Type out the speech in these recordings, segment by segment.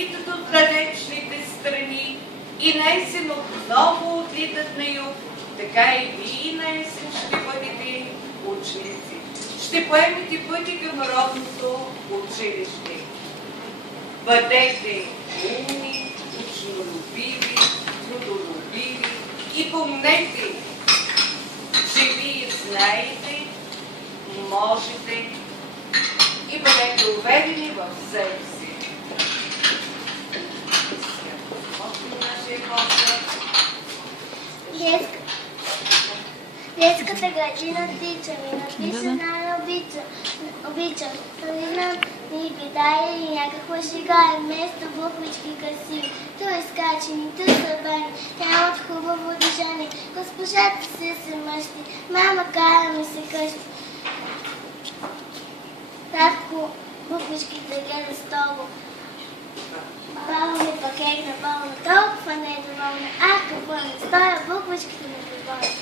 излитат от далечните страни и наесен отново отлитат на юг, така и вие наесен ще бъдете ученици. Ще поемете пъти към родното училище. Бъдете умни, учнолюбиви, трудолюбиви и помнете, че вие знаете, можете и бъдете уверени в себе си. Детската градина тича ми, написа обичам. Полина ми видая и някаква шега е вместо буквички красиви. То е скачени, то са бани, тя от хубаво държане. Госпожата се мъщи, мама кара ми се къщи. Татко буквичките гледа столу. Баба ми пък егна болна, толкова недоволна. Ах, какво не стоя, буквичките ми приболна.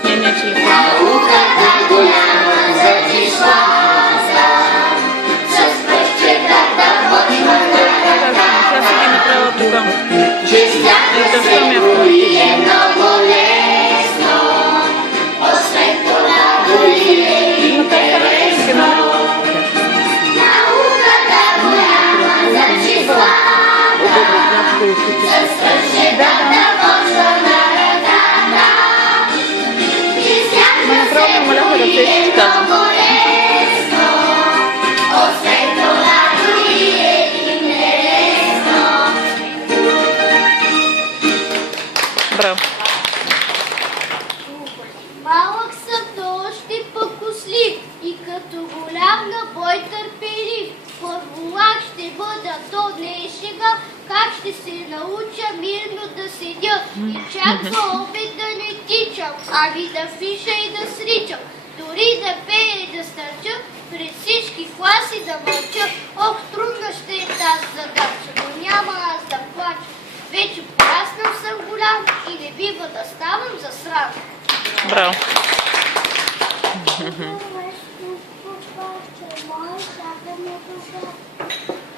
Сменя телефон. Науката голяма зачишла с пръстчетата почва на ръката. Чистята се брои е много лесно, освен това дори е интересно. Науката голяма зачишла с пръстчетата почва на ръката. Браво! Малък съм, но още покуслив и като голям на бой търпелив. Първолак ще бъда, то не е шега, как ще се науча мирно да седя и чак за обед да не тичам, ами да фиша и да сричам, дори да пея и да стърча, пред всички класи да мълча. Ох, трудна ще е тази задача, но няма аз да плача. Вече пораснал съм голям и не бива да ставам за срам. Браво!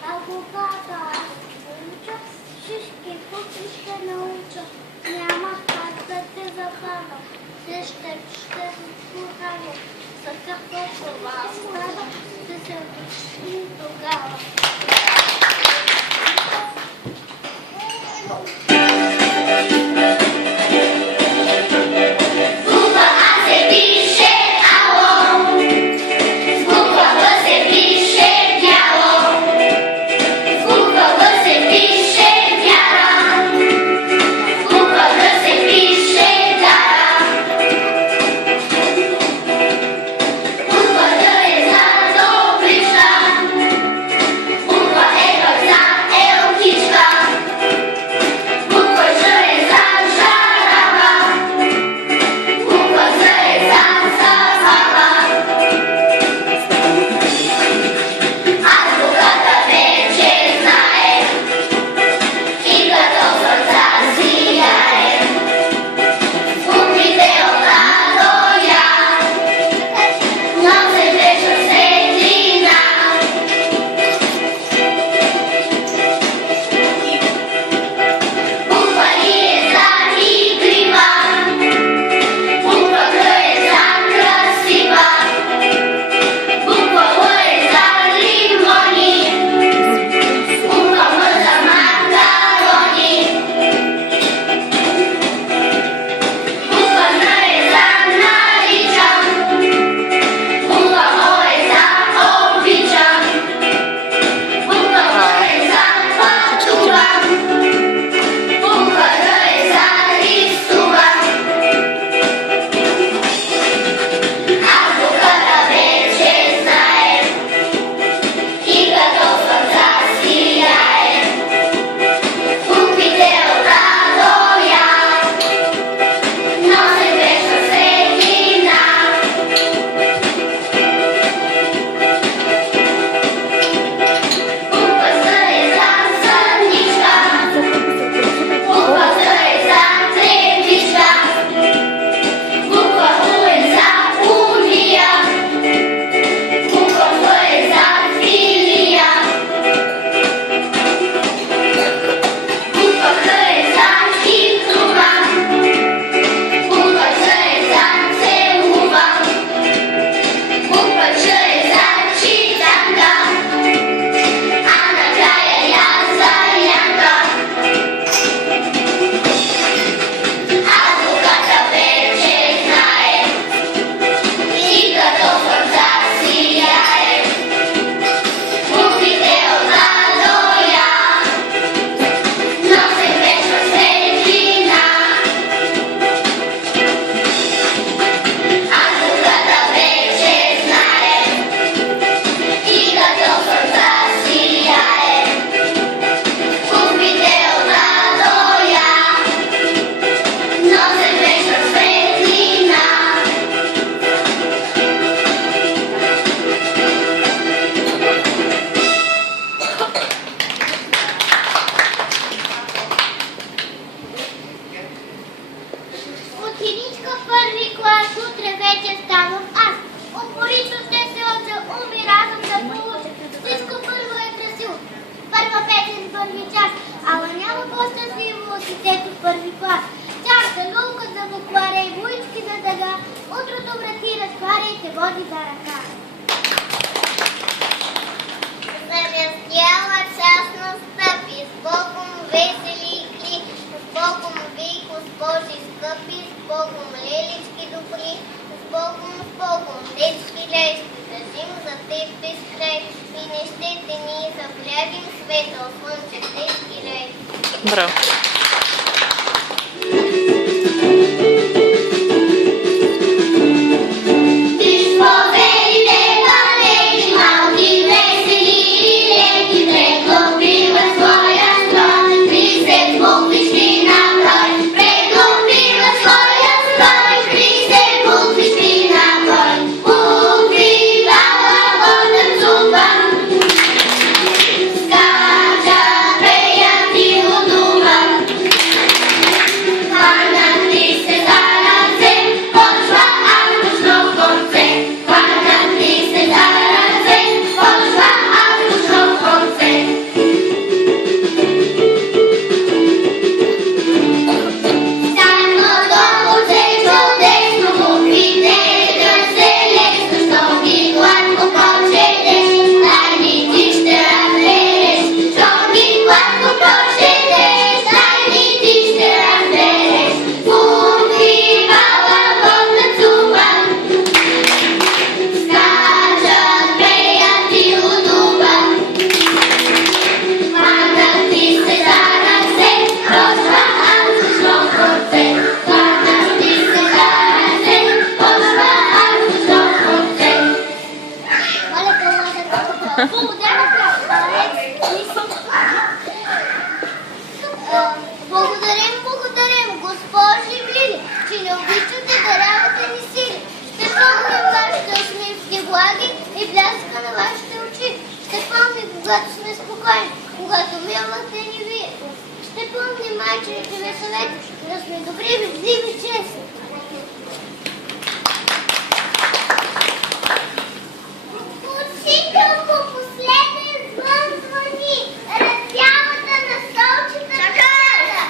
А когато аз науча, всички пъти ще науча. Няма как да те захвана, те ще слухава. За какво това става, да се върши тогава. университет от първи клас. Чака наука за букваря и булички на дъга, утрото врати разтваря и те води за ръка. Завястяла час настъпи, с Богом весели игри, с Богом вий, Госпожи скъпи, с Богом лелички добри, с Богом, дечки лещи, държим за теб безкрай и не ще те ни заблядим светъл слънче, дечки лещи. Браво. Благодарим, госпожи мили, че не обичате да давате ни сили. Ще помним вашите усмивки влаги и бляска на вашите очи. Ще помним, когато сме спокойни, когато милвате ни вие. Ще помним майчините ви съвети, да сме добри, вежливи, честни. Учителко, последен звън звъни, раздялата на столчета чаката.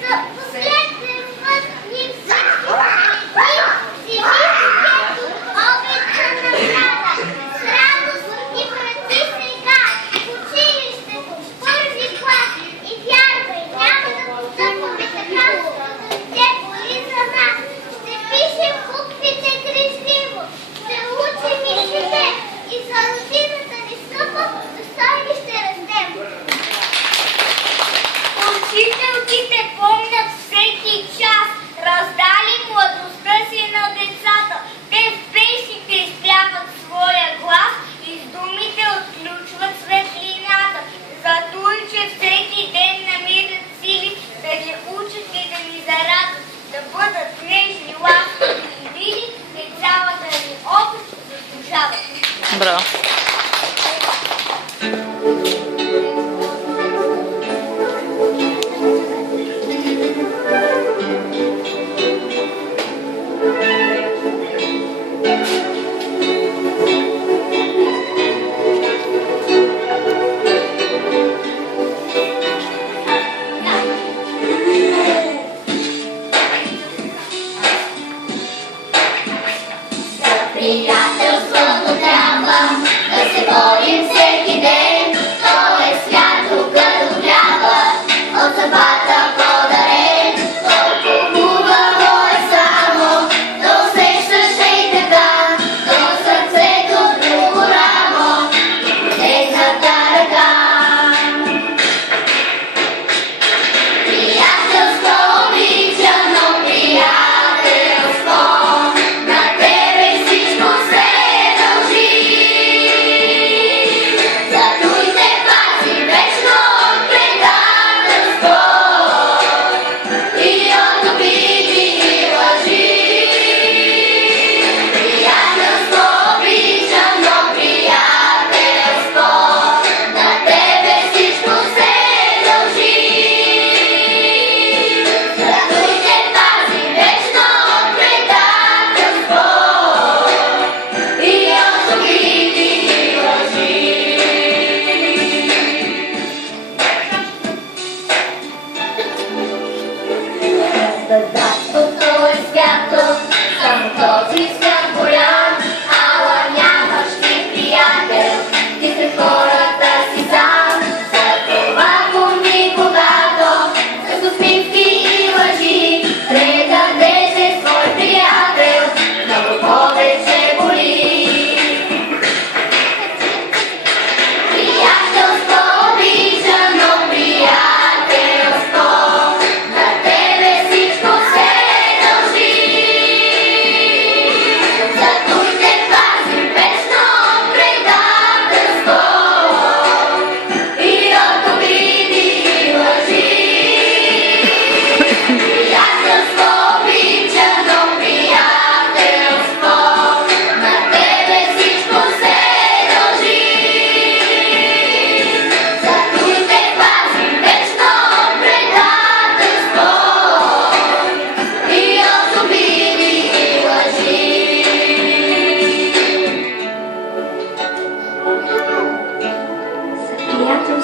За последен звън ние всички си виждате обедка на града. С радост и врати сега, в училище, в първи клас. И вярвай, няма да постъпваме така, да не те боли за нас.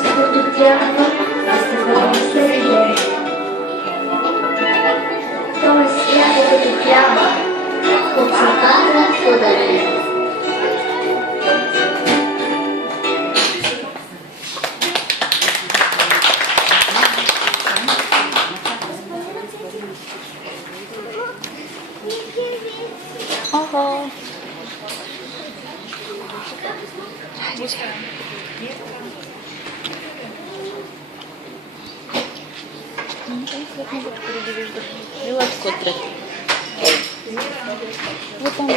Господу трябва да се донесе идея. Той е свят като хляба, от самата подарение. Ого! Елате отпред. Вот там.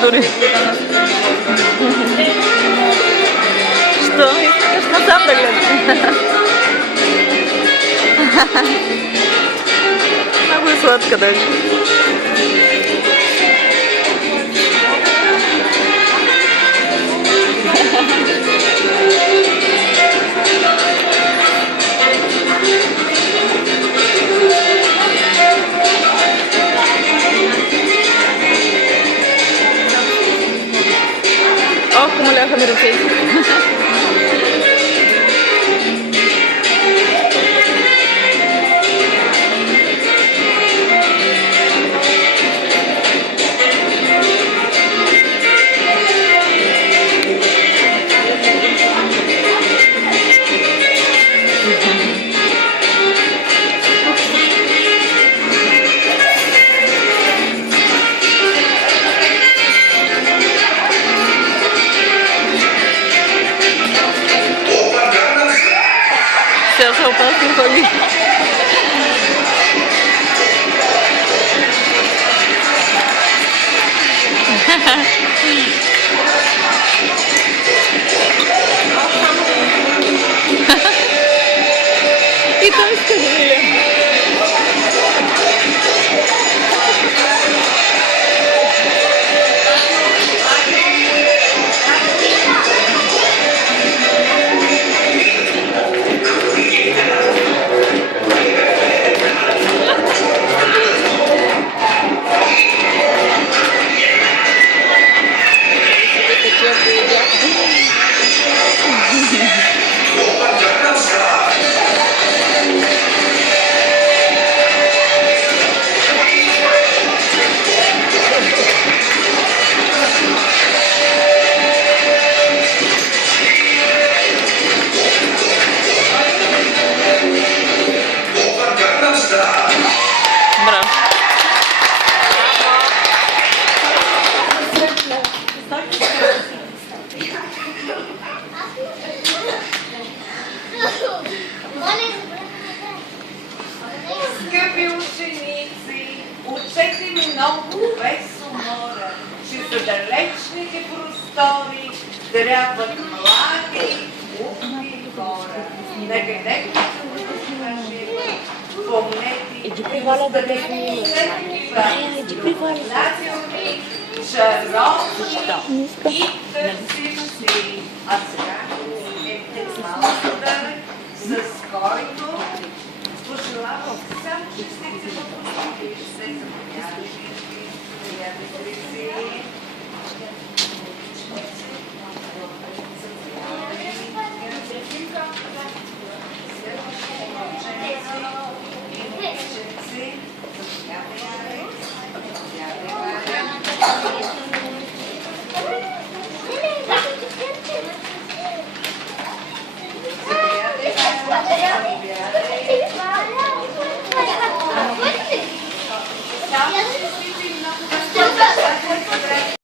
Дори. Що? Искаш насам да гледаш? Много е сладка даже. Como ляха ми ръцете. Сейчас опасно ходить. И там сказали. Скъпи ученици, учете ми много без умора, че за далечните простори трябват млади, умни хора. Накъдето се каже, помнете, останете след такива национални, чаровни и търсещи. А сега е малко дарък, с който пожелавам само честици в Господи, се заповядайте, приятели си.